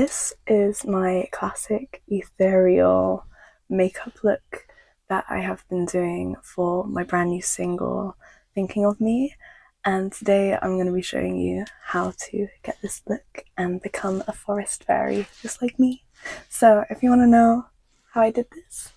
This is my classic ethereal makeup look that I have been doing for my brand new single, Thinking of Me. And today I'm going to be showing you how to get this look and become a forest fairy just like me. So if you want to know how I did this,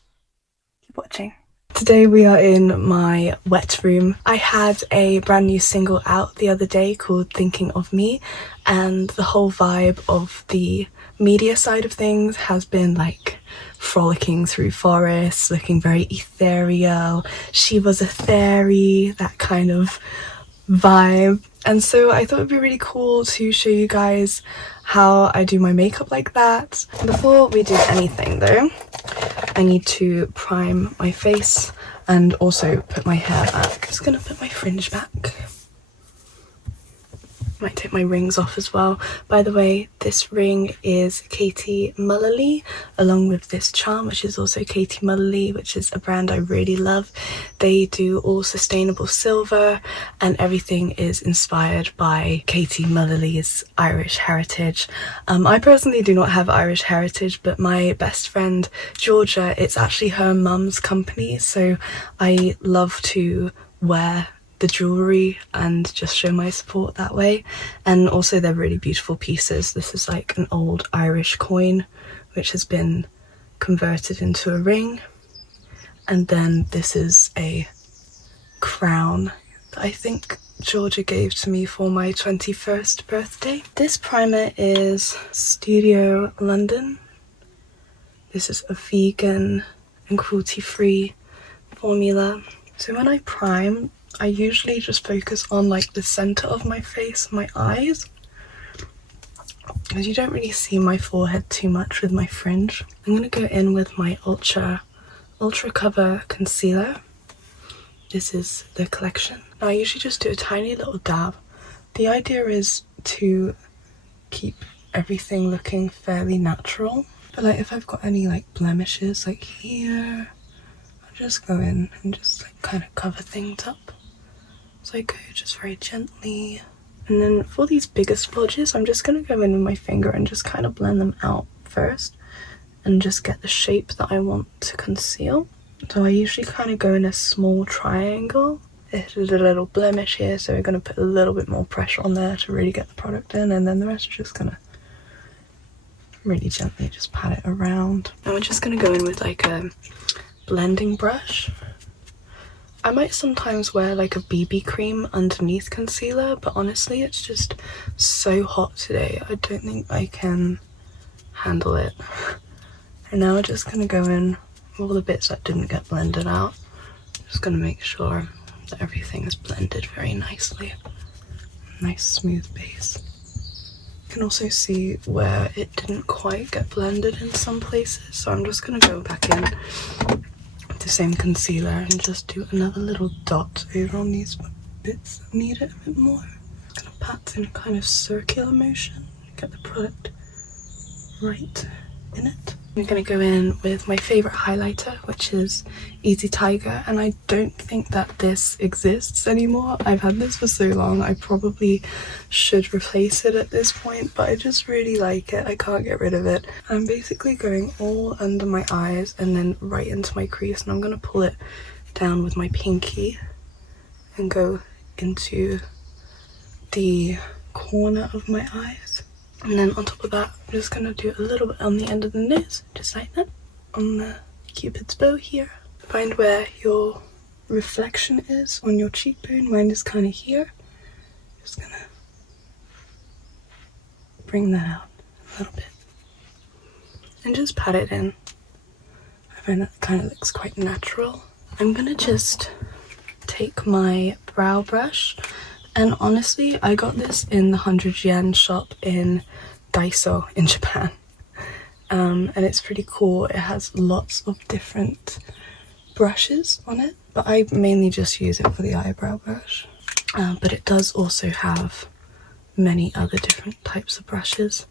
keep watching. Today we are in my wet room. I had a brand new single out the other day called Thinking of Me, and the whole vibe of the media side of things has been like frolicking through forests, looking very ethereal. She was a fairy, that kind of vibe. And so I thought it'd be really cool to show you guys how I do my makeup like that. Before we do anything though, I need to prime my face and also put my hair back. I'm just gonna put my fringe back. Might take my rings off as well. By the way, this ring is Katie Mullerley, along with this charm, which is also Katie Mullerley, which is a brand I really love. They do all sustainable silver, and everything is inspired by Katie Mullerley's Irish heritage. I personally do not have Irish heritage, but my best friend Georgia, it's actually her mum's company, so I love to wear the jewelry and just show my support that way. And also they're really beautiful pieces. This is like an old Irish coin which has been converted into a ring, and then this is a crown that I think Georgia gave to me for my 21st birthday. This primer is Studio London. This is a vegan and cruelty-free formula. So when I prime, I usually just focus on like the center of my face, my eyes, because you don't really see my forehead too much with my fringe. I'm going to go in with my Ultra Cover Concealer. This is the collection. Now I usually just do a tiny little dab. The idea is to keep everything looking fairly natural. But like if I've got any like blemishes like here, I'll just go in and just like kind of cover things up. So I go just very gently. And then for these bigger splodges, I'm just going to go in with my finger and just kind of blend them out first and just get the shape that I want to conceal. So I usually kind of go in a small triangle. This is a little blemish here, so we're going to put a little bit more pressure on there to really get the product in, and then the rest are just going to really gently just pat it around. And we're just going to go in with like a blending brush. I might sometimes wear like a BB cream underneath concealer, but honestly it's just so hot today, I don't think I can handle it. And now we're just going to go in with all the bits that didn't get blended out. Just going to make sure that everything is blended very nicely. Nice smooth base. You can also see where it didn't quite get blended in some places, so I'm just going to go back in the same concealer and just do another little dot over on these bits that need it a bit more. I'm gonna pat in a kind of circular motion, get the product right in it. I'm gonna go in with my favorite highlighter, which is Easy Tiger, and I don't think that this exists anymore. I've had this for so long, I probably should replace it at this point, but I just really like it. I can't get rid of it. I'm basically going all under my eyes and then right into my crease, and I'm gonna pull it down with my pinky and go into the corner of my eyes. And then on top of that, I'm just going to do a little bit on the end of the nose, just like that, on the cupid's bow here. Find where your reflection is on your cheekbone. Mine is kind of here. Just going to bring that out a little bit. And just pat it in. I find that kind of looks quite natural. I'm going to just take my brow brush. And honestly, I got this in the 100 yen shop in Daiso in Japan. And it's pretty cool. It has lots of different brushes on it, but I mainly just use it for the eyebrow brush. But it does also have many other different types of brushes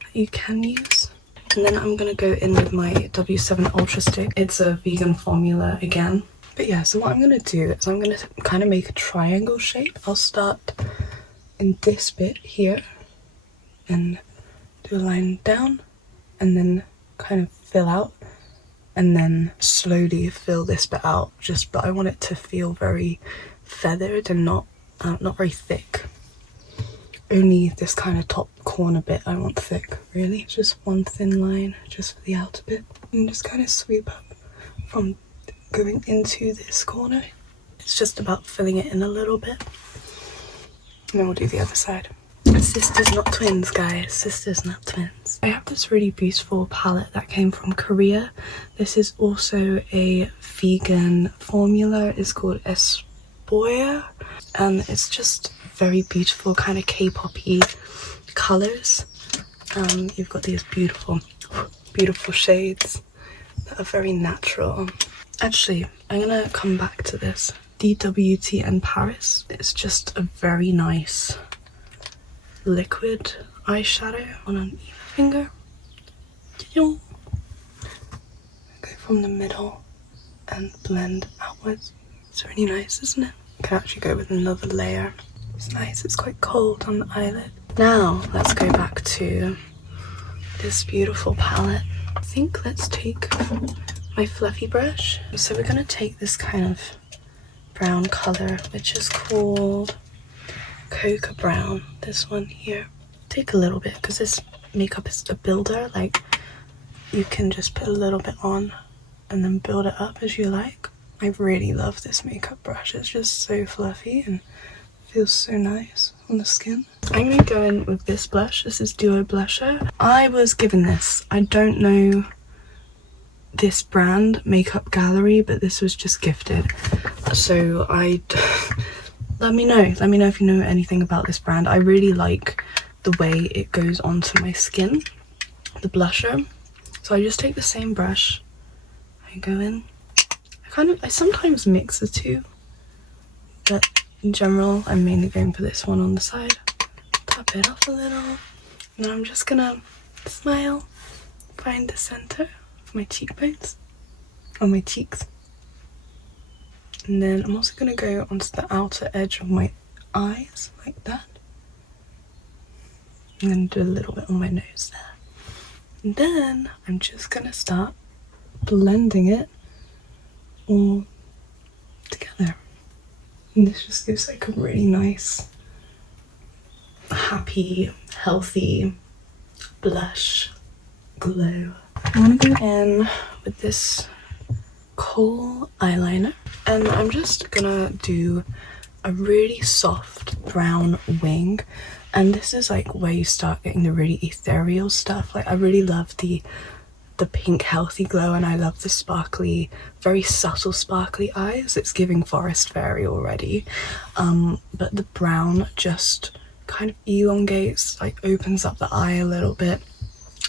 that you can use. And then I'm going to go in with my W7 Ultra Stick. It's a vegan formula again. But yeah, so what I'm going to do is I'm going to kind of make a triangle shape. I'll start in this bit here and do a line down and then kind of fill out, and then slowly fill this bit out, but I want it to feel very feathered and not very thick. Only this kind of top corner bit I want thick, really. Just one thin line just for the outer bit, and just kind of sweep up from going into this corner. It's just about filling it in a little bit, and then we'll do the other side. Sisters not twins, guys. Sisters not twins. I have this really beautiful palette that came from Korea. This is also a vegan formula. It's called Espoir, and it's just very beautiful, kind of K-pop-y colours. You've got these beautiful shades that are very natural. Actually, I'm gonna come back to this. DWT and Paris. It's just a very nice liquid eyeshadow on an even finger. Go from the middle and blend outwards. It's really nice, isn't it? You can actually go with another layer. It's nice, it's quite cold on the eyelid. Now let's go back to this beautiful palette. I think let's take my fluffy brush. So we're gonna take this kind of brown color, which is called Cocoa Brown, this one here. Take a little bit because this makeup is a builder. Like, you can just put a little bit on and then build it up as you like. I really love this makeup brush. It's just so fluffy and feels so nice on the skin. I'm gonna go in with this blush. This is Duo Blusher. I was given this. I don't know this brand, Makeup Gallery, but this was just gifted. So let me know if you know anything about this brand. I really like the way it goes onto my skin, the blusher. So I just take the same brush, I go in. I sometimes mix the two, but in general I'm mainly going for this one on the side. Tap it off a little. Now I'm just gonna smile, find the center of my cheekbones, on my cheeks. And then I'm also gonna go onto the outer edge of my eyes, like that. I'm gonna do a little bit on my nose there. And then I'm just gonna start blending it all together. And this just gives like a really nice, happy, healthy blush glow. I wanna go in with this kohl eyeliner, and I'm just gonna do a really soft brown wing, and this is like where you start getting the really ethereal stuff. Like, I really love the pink healthy glow, and I love the sparkly, very subtle sparkly eyes. It's giving forest fairy already, but the brown just kind of elongates, like opens up the eye a little bit,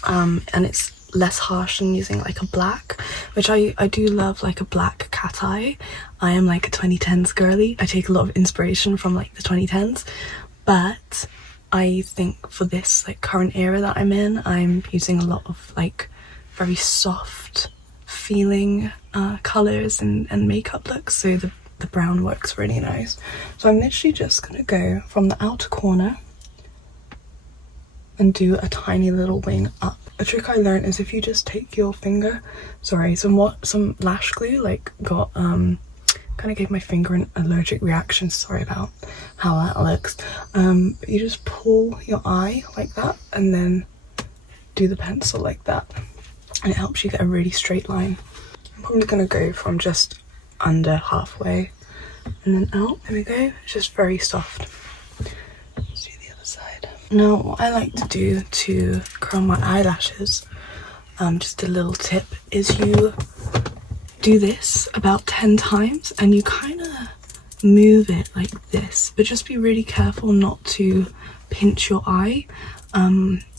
and it's less harsh than using like a black, which I do love, like a black cat eye. I am like a 2010s girly. I take a lot of inspiration from like the 2010s, but I think for this like current era that I'm in, I'm using a lot of like very soft feeling colors and makeup looks, so the brown works really nice. So I'm literally just gonna go from the outer corner and do a tiny little wing up. A trick I learned is if you just take your finger, some lash glue like got kind of gave my finger an allergic reaction, sorry about how that looks, but you just pull your eye like that and then do the pencil like that, and it helps you get a really straight line. I'm probably gonna go from just under halfway and then out. There we go. It's just very soft. Let's do the other side. Now, what I like to do to curl my eyelashes, just a little tip, is you do this about 10 times and you kind of move it like this, but just be really careful not to pinch your eye.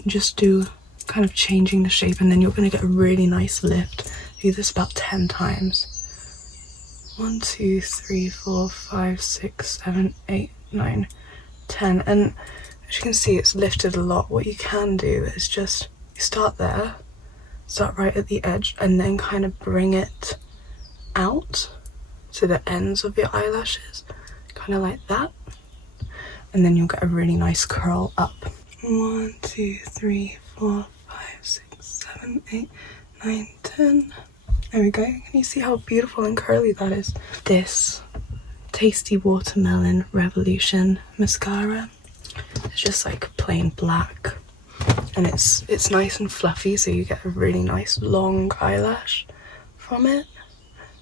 Just do kind of changing the shape, and then you're going to get a really nice lift. Do this about 10 times. 1, 2, 3, 4, 5, 6, 7, 8, 9, 10. And as you can see, it's lifted a lot. What you can do is just start there, start right at the edge, and then kind of bring it out to the ends of your eyelashes, kind of like that, and then you'll get a really nice curl up. 1, 2, 3, 4, 5, 6, 7, 8, 9, 10. There we go. Can you see how beautiful and curly that is? This Tasty Watermelon Revolution mascara. It's just like plain black, and it's nice and fluffy, so you get a really nice long eyelash from it.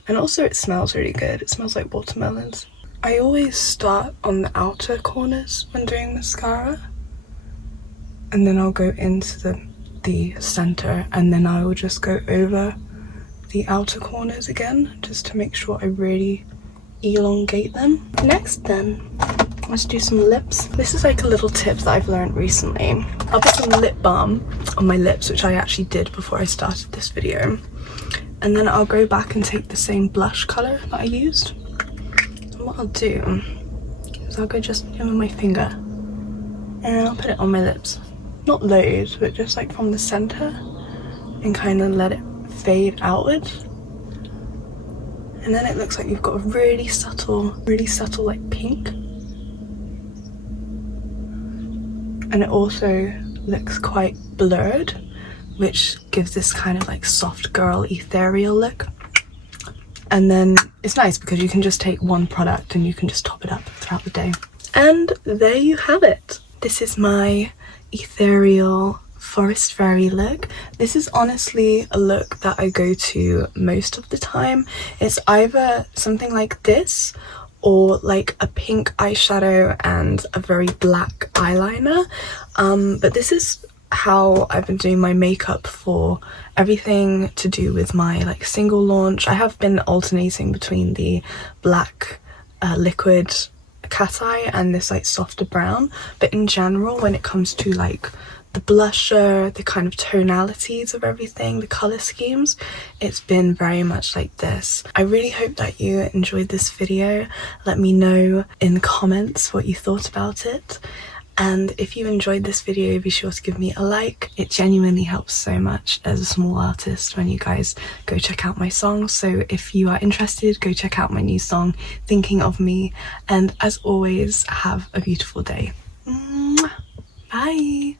And also it smells really good. It smells like watermelons. I always start on the outer corners when doing mascara, and then I'll go into the center, and then I will just go over the outer corners again, just to make sure I really elongate them. Next then, let's do some lips. This is like a little tip that I've learned recently. I'll put some lip balm on my lips, which I actually did before I started this video. And then I'll go back and take the same blush color that I used. And what I'll do is I'll go just with my finger and I'll put it on my lips. Not loads, but just like from the center, and kind of let it fade outwards. And then it looks like you've got a really subtle like pink. And it also looks quite blurred, which gives this kind of like soft girl ethereal look. And then it's nice because you can just take one product and you can just top it up throughout the day. And there you have it. This is my ethereal forest fairy look. This is honestly a look that I go to most of the time. It's either something like this or like a pink eyeshadow and a very black eyeliner. But this is how I've been doing my makeup for everything to do with my like single launch. I have been alternating between the black liquid cat eye and this like softer brown, but in general when it comes to like the blusher, the kind of tonalities of everything, the color schemes, it's been very much like this. I really hope that you enjoyed this video. Let me know in the comments what you thought about it. And if you enjoyed this video, be sure to give me a like. It genuinely helps so much as a small artist when you guys go check out my songs. So if you are interested, go check out my new song, Thinking of Me. And as always, have a beautiful day. Mwah. Bye.